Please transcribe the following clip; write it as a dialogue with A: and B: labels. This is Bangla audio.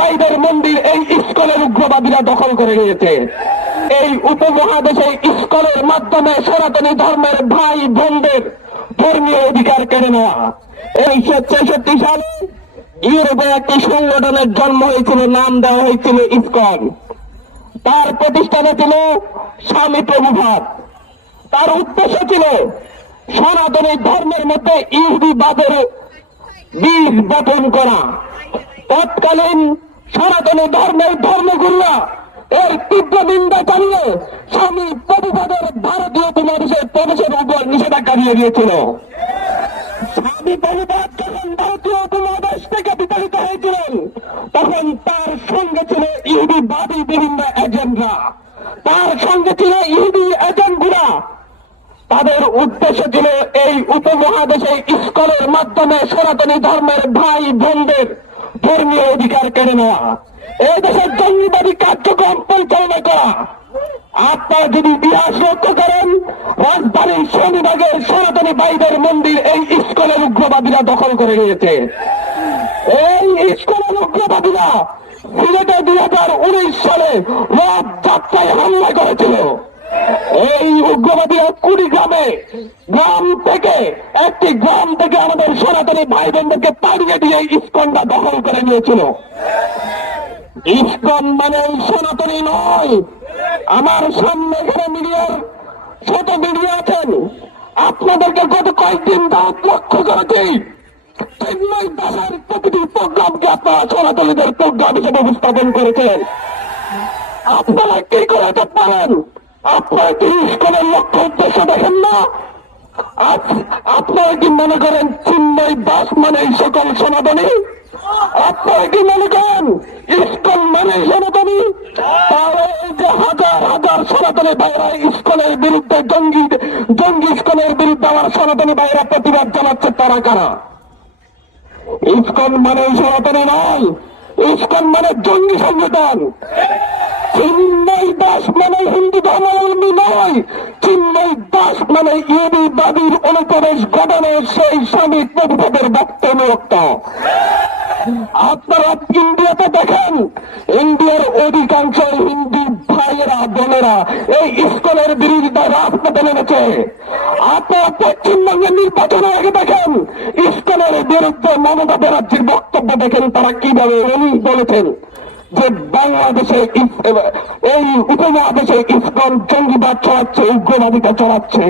A: বাইদের মন্দির এই ইস্কনের উগ্রবাদীরা দখল করে নিয়েছে। এই উপমহাদেশে ইস্কনের মাধ্যমে সনাতনী ধর্মের ভাই বোনদের ধর্মীয় অধিকার কেড়ে নেওয়া। ছেষট্টি সালে ইউরোপে একটি সংগঠনের জন্ম হয়েছিল, নাম দেওয়া হয়েছিল ইস্কন। তার প্রতিষ্ঠানে ছিল স্বামী প্রভুভাত তার উদ্দেশ্য ছিল সনাতনী ধর্মের মধ্যে ইহুদিবাদের বীজ বপন করা। তৎকালীন সনাতনী ধর্মের ধর্মগুরুরা এর তীব্র নিন্দা চালিয়ে স্বামী প্রভুপাদের ভারতীয় উপমহাদেশের প্রবেশের উপর নিষেধাজ্ঞা দিয়ে দিয়েছিল। স্বামী প্রভুপাদ যখন ভারতীয় উপমহাদেশ থেকে বিতাড়িত হয়েছিলেন, তখন তার সঙ্গে ছিল ইহুদিবাদী বিভিন্ন এজেন্টরা। তার সঙ্গে ছিল ইহুদি এজেন্টগুলা। তাদের উদ্দেশ্য ছিল এই উপমহাদেশে ইস্কনের মাধ্যমে সনাতনী ধর্মের ভাই বোনদের ধর্মীয় অধিকার কেড়ে নেওয়া। এই দেশের জঙ্গিবাদী কার্যক্রম পরিচালনা করা। আপনারা যদি ইতিহাস লক্ষ্য করেন রাজধানীর শনিবাগের সনাতনী ভাইদের মন্দির এই ইস্কনের উগ্রবাদীরা দখল করে নিয়েছে। এই ইস্কনের উগ্রবাদীরা সিলেটে দুই হাজার উনিশ সালে রথ যাত্রায় হামলা করেছিল। এই উগ্রবাদীরা কুড়িগ্রামে গ্রাম থেকে, একটি গ্রাম থেকে আমাদের সনাতনী ভাই বোনদেরকে তাড়িয়ে দিয়ে ইস্কনটা দখল করে নিয়েছিল। ইস্কন মানে সনাতনী নয়। আমার সামনে এখানে মিডিয়ার ছোট মিডিয়া আছেন। আপনাদেরকে গত কয়েকদিন দাঁত লক্ষ্য করেছি। চিন্ময় দাসের প্রতিটি প্রোগ্রামকে আপনারা সনাতনীদের প্রোগ্রাম হিসেবে উপস্থাপন করেছেন। আপনারা কি করাতে পারেন? আপনারা কি ইস্কনের লক্ষ্য উদ্দেশ্য দেখেন না? আপনারা কি মনে করেন চিন্ময় দাস মানে সকল সনাতনী? আপনারা কি মনে করেন ইস্কন মানে সনাতনী? তাহলে যে হাজার হাজার সনাতনী ভাইরা ইস্কনের বিরুদ্ধে জঙ্গি জঙ্গি ইস্কনের বিরুদ্ধে আমার সনাতনী ভাইরা প্রতিবাদ জানাচ্ছে তারা কারা? ইস্কন মানে সনাতনী নয়, ইস্কন মানে জঙ্গি সংগঠন। চিন্ময় দাস মানে হিন্দু ধর্মাবলম্বী নয়। চিন্ময় দাস মানে ইহুদি বাদীর অনুপ্রবেশ ঘটানোর সেই স্বামী প্রভুপদের বক্তব্য আপনারা ইন্ডিয়াতে দেখেন, ইন্ডিয়ার অধিকাংশ হিন্দু ভাইয়েরা, বোনেরা এই ইস্কনের বিরোধিতা রাজপথে নেমেছে। আপনারা পশ্চিমবঙ্গের নির্বাচনের আগে দেখেন, ইস্কনের বিরুদ্ধে মমতা ব্যানার্জির বক্তব্য দেখেন তারা কীভাবে উনি বলেছেন। যে বাংলাদেশে এই উপমহাদেশে ইস্কন জঙ্গিবাদ চড়াচ্ছে উগ্রবাদিতা চড়াচ্ছে